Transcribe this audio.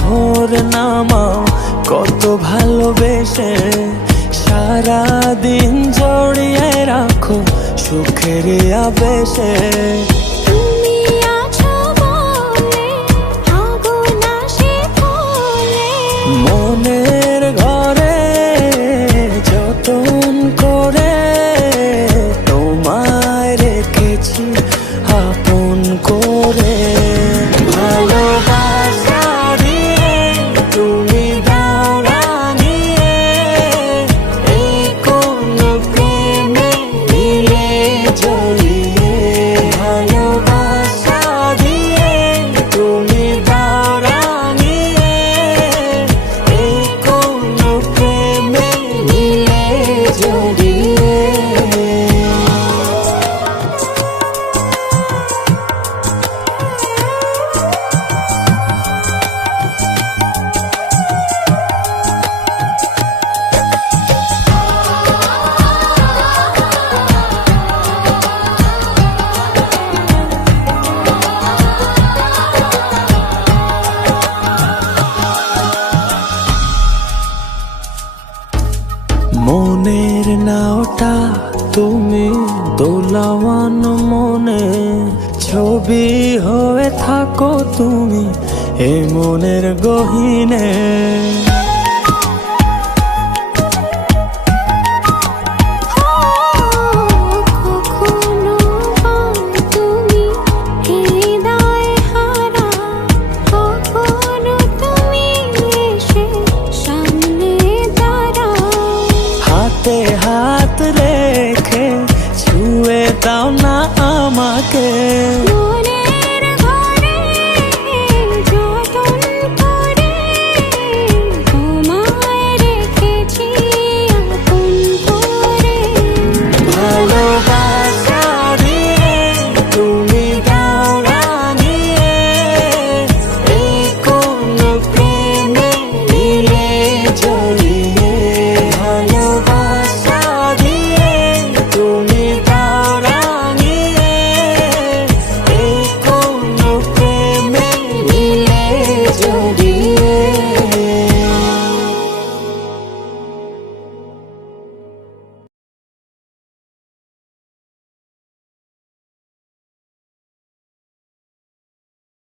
ভোর নামাও কত ভালোবেসে, সারাদিন জড়িয়ে রাখো সুখের আবেশে। মনের ঘরে যতন করে তোমায় রেখেছি আপন করে। ভালোবাসা দিয়ে তুমি দাও রাঙিয়ে, এই কোন প্রেমে দিলে জড়িয়ে। ভালোবাসা দিয়ে তুমি দাও রাঙিয়ে, এই কোন প্রেমে দিলে জড়িয়ে। মনের নাওটা তুমি দোলাওয়ান মনে, ছবি হয়ে থাকো তুমি এ মনের গহীনে। হাতে হাত রেখে ছুঁয়ে দাও না আমাকে।